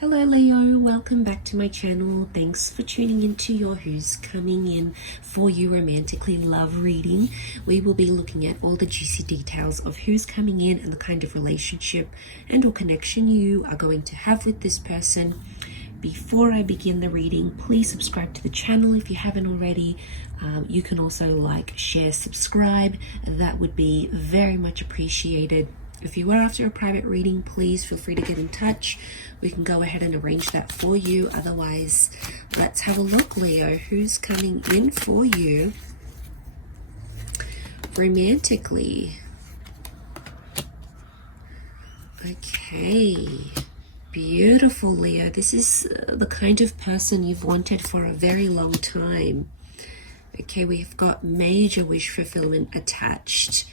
Hello Leo, welcome back to my channel. Thanks for tuning into your Who's Coming In For You Romantically Love reading. We will be looking at all the juicy details of who's coming in and the kind of relationship and or connection you are going to have with this person. Before I begin the reading, please subscribe to the channel if you haven't already. You can also like, share, subscribe. That would be very much appreciated. If you are after a private reading, please feel free to get in touch. We can go ahead and arrange that for you. Otherwise, let's have a look, Leo. Who's coming in for you romantically? Okay. Beautiful, Leo. This is the kind of person you've wanted for a very long time. Okay, we've got major wish fulfillment attached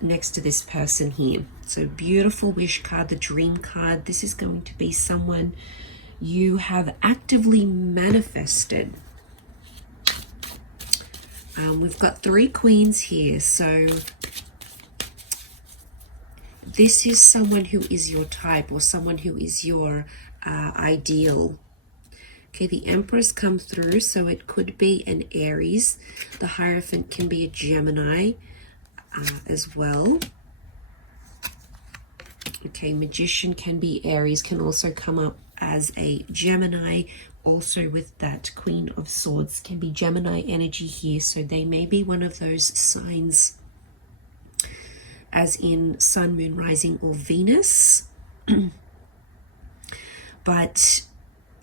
next to this person here. So beautiful wish card, the dream card. This is going to be someone you have actively manifested. We've got 3 queens here. So this is someone who is your type or someone who is your ideal. Okay, the Empress come through, so it could be an Aries. The Hierophant can be a Gemini as well. Okay, Magician can be Aries, can also come up as a Gemini. Also with that Queen of Swords can be Gemini energy here. So they may be one of those signs as in Sun, Moon, Rising, or Venus. But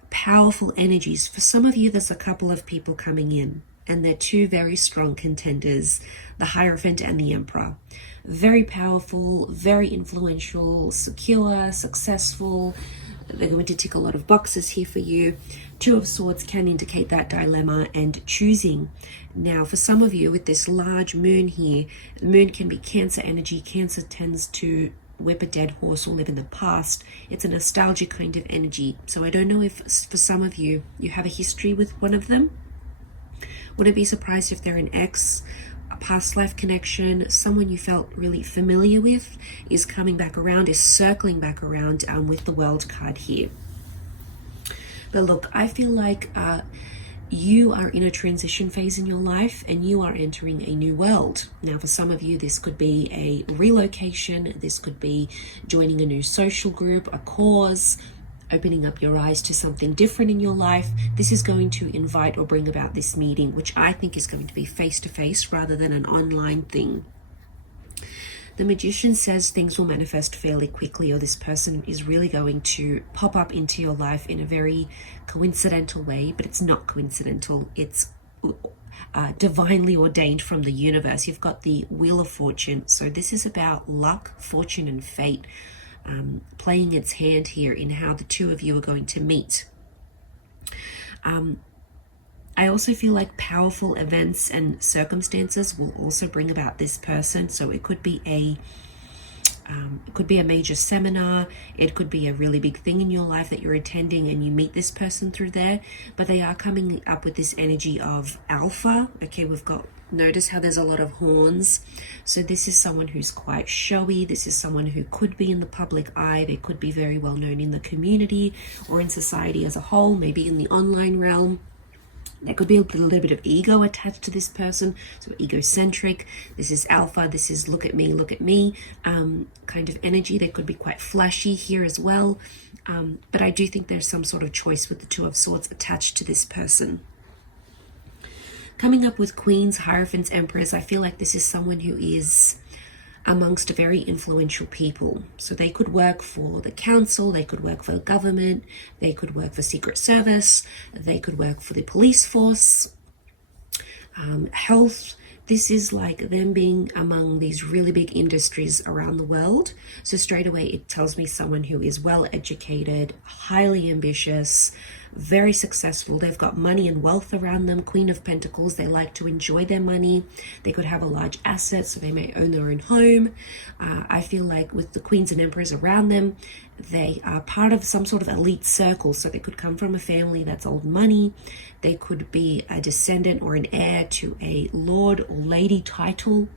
powerful energies. For some of you, there's a couple of people coming in, and they're 2 very strong contenders, the Hierophant and the Emperor. Very powerful, very influential, secure, successful. They're going to tick a lot of boxes here for you. 2 of Swords can indicate that dilemma and choosing. Now, for some of you with this large moon here, the moon can be Cancer energy. Cancer tends to whip a dead horse or live in the past. It's a nostalgic kind of energy. So I don't know if for some of you, you have a history with one of them. Wouldn't be surprised if they're an ex, a past life connection, someone you felt really familiar with is coming back around, is circling back around with the World card here. But look, I feel like you are in a transition phase in your life and you are entering a new world. Now, for some of you, this could be a relocation. This could be joining a new social group, a cause, opening up your eyes to something different in your life. This is going to invite or bring about this meeting, which I think is going to be face-to-face rather than an online thing. The Magician says things will manifest fairly quickly, or this person is really going to pop up into your life in a very coincidental way, but it's not coincidental. It's divinely ordained from the universe. You've got the Wheel of Fortune. So this is about luck, fortune, and fate. Playing its hand here in how the 2 of you are going to meet. I also feel like powerful events and circumstances will also bring about this person. So it could be a major seminar. It could be a really big thing in your life that you're attending and you meet this person through there. But they are coming up with this energy of alpha. Okay, we've got, notice how there's a lot of horns. So this is someone who's quite showy. This is someone who could be in the public eye. They could be very well known in the community or in society as a whole, maybe in the online realm. There could be a little bit of ego attached to this person, so egocentric. This is alpha, this is look at me kind of energy. They could be quite flashy here as well. But I do think there's some sort of choice with the 2 of Swords attached to this person. Coming up with Queens, Hierophants, Emperors, I feel like this is someone who is amongst very influential people. So they could work for the council, they could work for the government, they could work for Secret Service, they could work for the police force, health. This is like them being among these really big industries around the world. So straight away, it tells me someone who is well educated, highly ambitious, very successful. They've got money and wealth around them. Queen of Pentacles, they like to enjoy their money. They could have a large asset, so they may own their own home. I feel like with the Queens and Emperors around them, They are part of some sort of elite circle, so they could come from a family that's old money. They could be a descendant or an heir to a lord or lady title.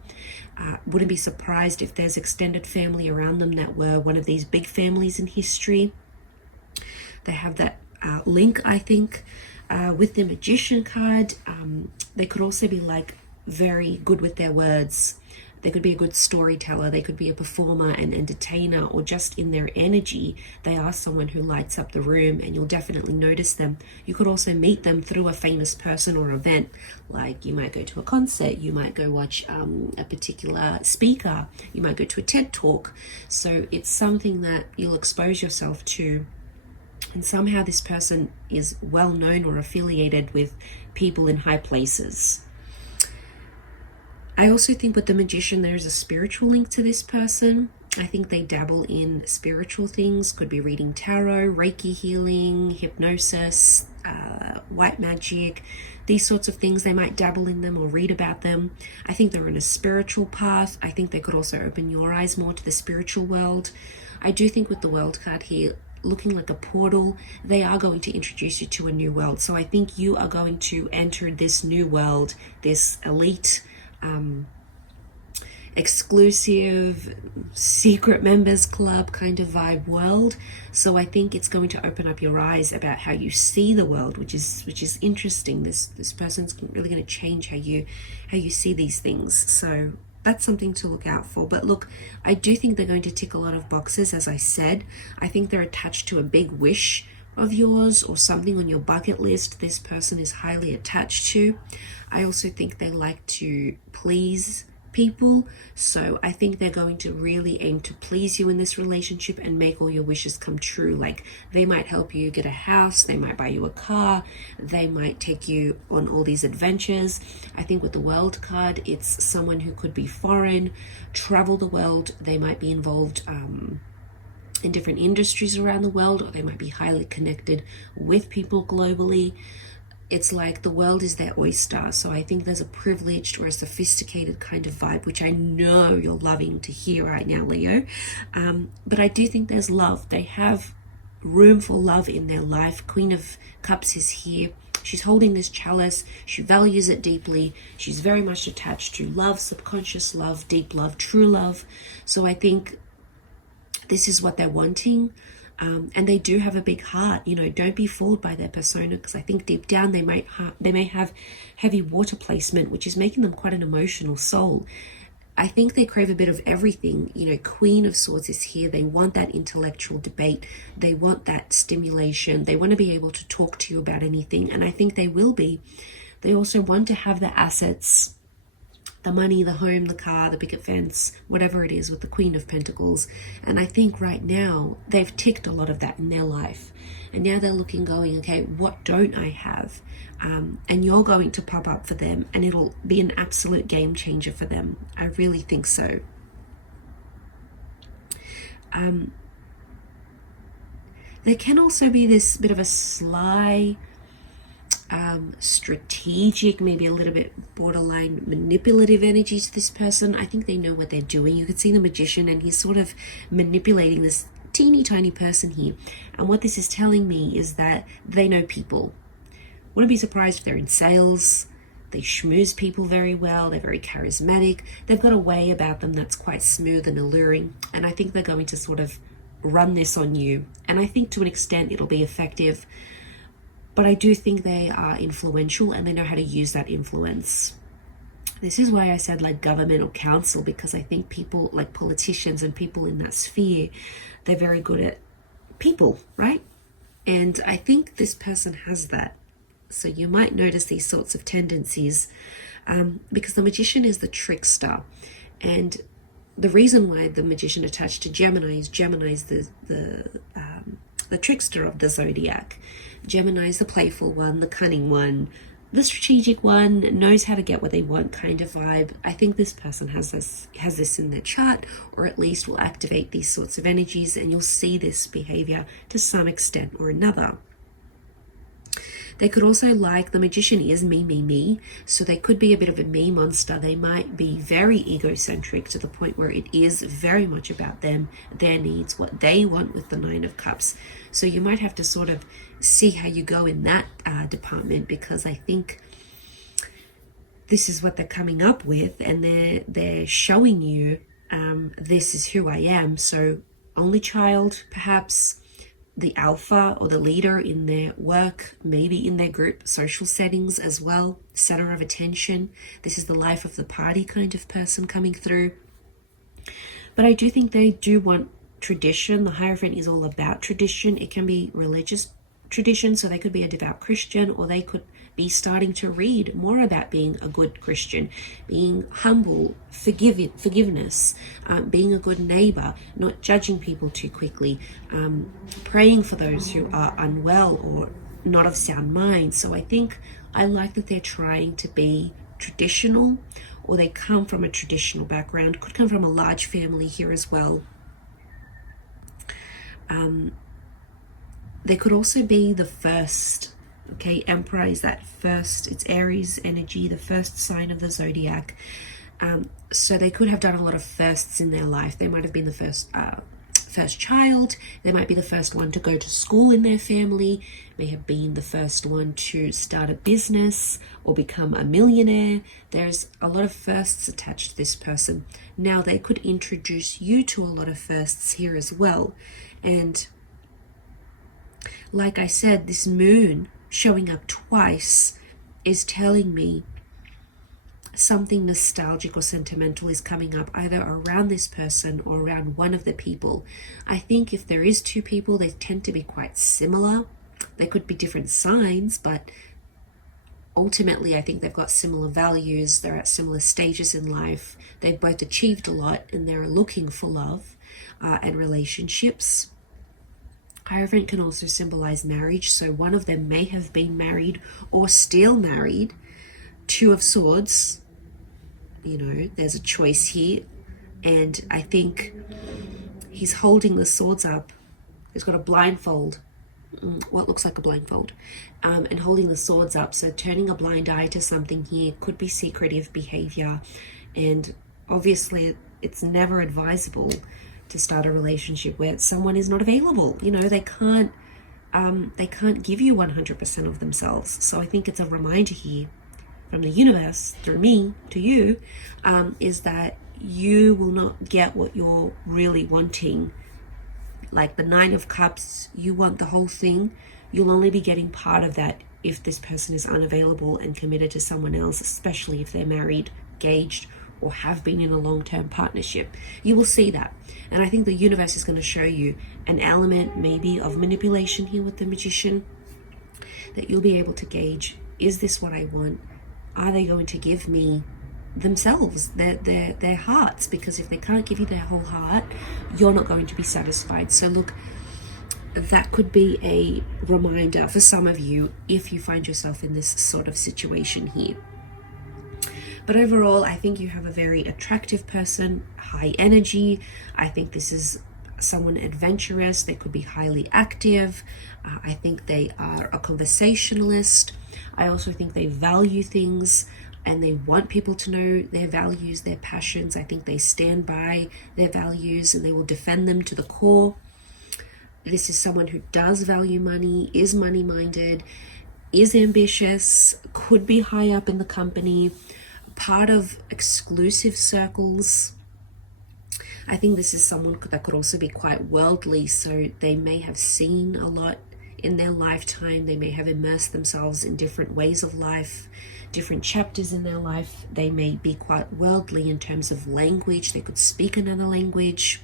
Wouldn't be surprised if there's extended family around them that were one of these big families in history. They have that link, I think, with the Magician card. They could also be like very good with their words. They could be a good storyteller. They could be a performer, an entertainer, or just in their energy, they are someone who lights up the room, and you'll definitely notice them. You could also meet them through a famous person or event. Like you might go to a concert, you might go watch a particular speaker, you might go to a TED Talk. So it's something that you'll expose yourself to. And somehow this person is well known or affiliated with people in high places. I also think with the Magician, there's a spiritual link to this person. I think they dabble in spiritual things, could be reading tarot, Reiki healing, hypnosis, white magic, these sorts of things. They might dabble in them or read about them. I think they're on a spiritual path. I think they could also open your eyes more to the spiritual world. I do think with the World card here, looking like a portal, they are going to introduce you to a new world. So I think you are going to enter this new world, this elite, exclusive secret members club kind of vibe world. So I think it's going to open up your eyes about how you see the world, which is interesting. This person's really going to change how you see these things. So that's something to look out for. But look, I do think they're going to tick a lot of boxes. As I said, I think they're attached to a big wish of yours or something on your bucket list this person is highly attached to. I also think they like to please people, so I think they're going to really aim to please you in this relationship and make all your wishes come true. Like they might help you get a house, they might buy you a car, they might take you on all these adventures. I think with the World card, it's someone who could be foreign, travel the world. They might be involved in different industries around the world, or they might be highly connected with people globally. It's like the world is their oyster. So I think there's a privileged or a sophisticated kind of vibe, which I know you're loving to hear right now, Leo. But I do think there's love. They have room for love in their life. Queen of Cups is here. She's holding this chalice. She values it deeply. She's very much attached to love, subconscious love, deep love, true love. So I think this is what they're wanting. And they do have a big heart. You know, don't be fooled by their persona, because I think deep down they may have heavy water placement, which is making them quite an emotional soul. I think they crave a bit of everything. You know, Queen of Swords is here. They want that intellectual debate. They want that stimulation. They want to be able to talk to you about anything. And I think they will be. They also want to have the assets, the money, the home, the car, the picket fence, whatever it is with the Queen of Pentacles. And I think right now they've ticked a lot of that in their life. And now they're looking, going, okay, what don't I have? And you're going to pop up for them, and it'll be an absolute game changer for them. I really think so. There can also be this bit of a sly, strategic, maybe a little bit borderline manipulative energy to this person. I think they know what they're doing. You could see the Magician, and he's sort of manipulating this teeny tiny person here. And what this is telling me is that they know people. Wouldn't be surprised if they're in sales. They schmooze people very well. They're very charismatic. They've got a way about them that's quite smooth and alluring. And I think they're going to sort of run this on you. And I think to an extent it'll be effective. But I do think they are influential, and they know how to use that influence. This is why I said like government or council, because I think people like politicians and people in that sphere, they're very good at people, right? And I think this person has that. So you might notice these sorts of tendencies because the Magician is the trickster. And the reason why the Magician attached to Gemini is the trickster of the zodiac. Gemini is the playful one, the cunning one, the strategic one, knows how to get what they want kind of vibe. I think this person has this in their chart, or at least will activate these sorts of energies, and you'll see this behavior to some extent or another. They could also like, the Magician is me. So they could be a bit of a me monster. They might be very egocentric to the point where it is very much about them, their needs, what they want with the Nine of Cups. So you might have to sort of see how you go in that department, because I think this is what they're coming up with, and they're showing you this is who I am. So only child, perhaps the alpha or the leader in their work, maybe in their group social settings as well, center of attention. This is the life of the party kind of person coming through. But I do think they do want tradition. The Hierophant is all about tradition. It can be religious tradition, so they could be a devout Christian, or they could be starting to read more about being a good Christian, being humble, forgiveness, being a good neighbor, not judging people too quickly, praying for those who are unwell or not of sound mind. So I think I like that they're trying to be traditional, or they come from a traditional background, could come from a large family here as well. They could also be the first. Okay, Emperor is that first, it's Aries energy, the first sign of the zodiac. So they could have done a lot of firsts in their life. They might have been the first child. They might be the first one to go to school in their family. May have been the first one to start a business or become a millionaire. There's a lot of firsts attached to this person. Now they could introduce you to a lot of firsts here as well. And like I said, this moon showing up twice is telling me something nostalgic or sentimental is coming up, either around this person or around one of the people. I think if there is two people, they tend to be quite similar. They could be different signs, but ultimately I think they've got similar values. They're at similar stages in life. They've both achieved a lot, and they're looking for love and relationships. Hierophant can also symbolize marriage, so one of them may have been married or still married. Two of Swords, you know, there's a choice here, and I think he's holding the swords up. He's got a blindfold, what looks like a blindfold, and holding the swords up, so turning a blind eye to something here could be secretive behavior, and obviously it's never advisable to start a relationship where someone is not available. You know, they can't give you 100% of themselves. So I think it's a reminder here from the universe, through me to you, is that you will not get what you're really wanting. Like the Nine of Cups, you want the whole thing. You'll only be getting part of that if this person is unavailable and committed to someone else, especially if they're married, engaged, or have been in a long-term partnership. You will see that. And I think the universe is going to show you an element maybe of manipulation here with the Magician, that you'll be able to gauge, is this what I want? Are they going to give me themselves, their hearts? Because if they can't give you their whole heart, you're not going to be satisfied. So look, that could be a reminder for some of you if you find yourself in this sort of situation here. But overall, I think you have a very attractive person, high energy. I think this is someone adventurous. They could be highly active. I think they are a conversationalist. I also think they value things and they want people to know their values, their passions. I think they stand by their values and they will defend them to the core. This is someone who does value money, is money-minded, is ambitious, could be high up in the company, part of exclusive circles. I think this is someone that could also be quite worldly, so they may have seen a lot in their lifetime. They may have immersed themselves in different ways of life, different chapters in their life. They may be quite worldly in terms of language. They could speak another language.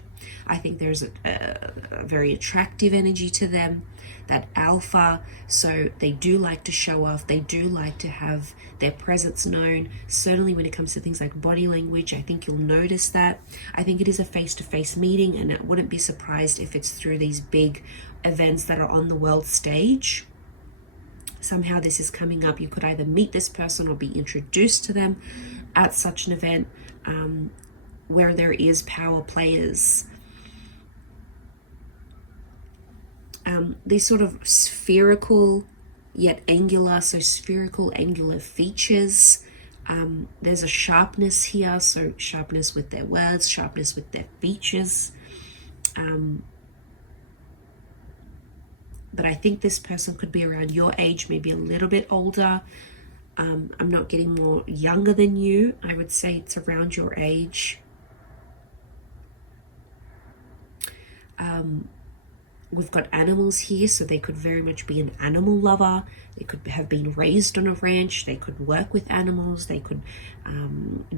I think there's a very attractive energy to them, that alpha. So they do like to show off. They do like to have their presence known. Certainly when it comes to things like body language, I think you'll notice that. I think it is a face-to-face meeting, and I wouldn't be surprised if it's through these big events that are on the world stage. Somehow this is coming up. You could either meet this person or be introduced to them at such an event where there is power players. These sort of spherical yet angular, so spherical, angular features. There's a sharpness here, so sharpness with their words, sharpness with their features. But I think this person could be around your age, maybe a little bit older. I'm not getting more younger than you. I would say it's around your age. We've got animals here, so they could very much be an animal lover. They could have been raised on a ranch. They could work with animals. They could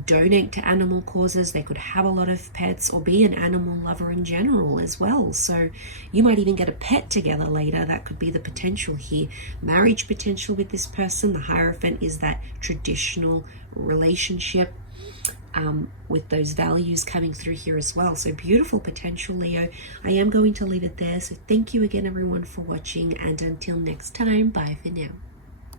donate to animal causes. They could have a lot of pets or be an animal lover in general as well. So you might even get a pet together later. That could be the potential here. Marriage potential with this person. The Hierophant is that traditional relationship. With those values coming through here as well. So beautiful potential, Leo. I am going to leave it there. So thank you again, everyone, for watching. And until next time, bye for now.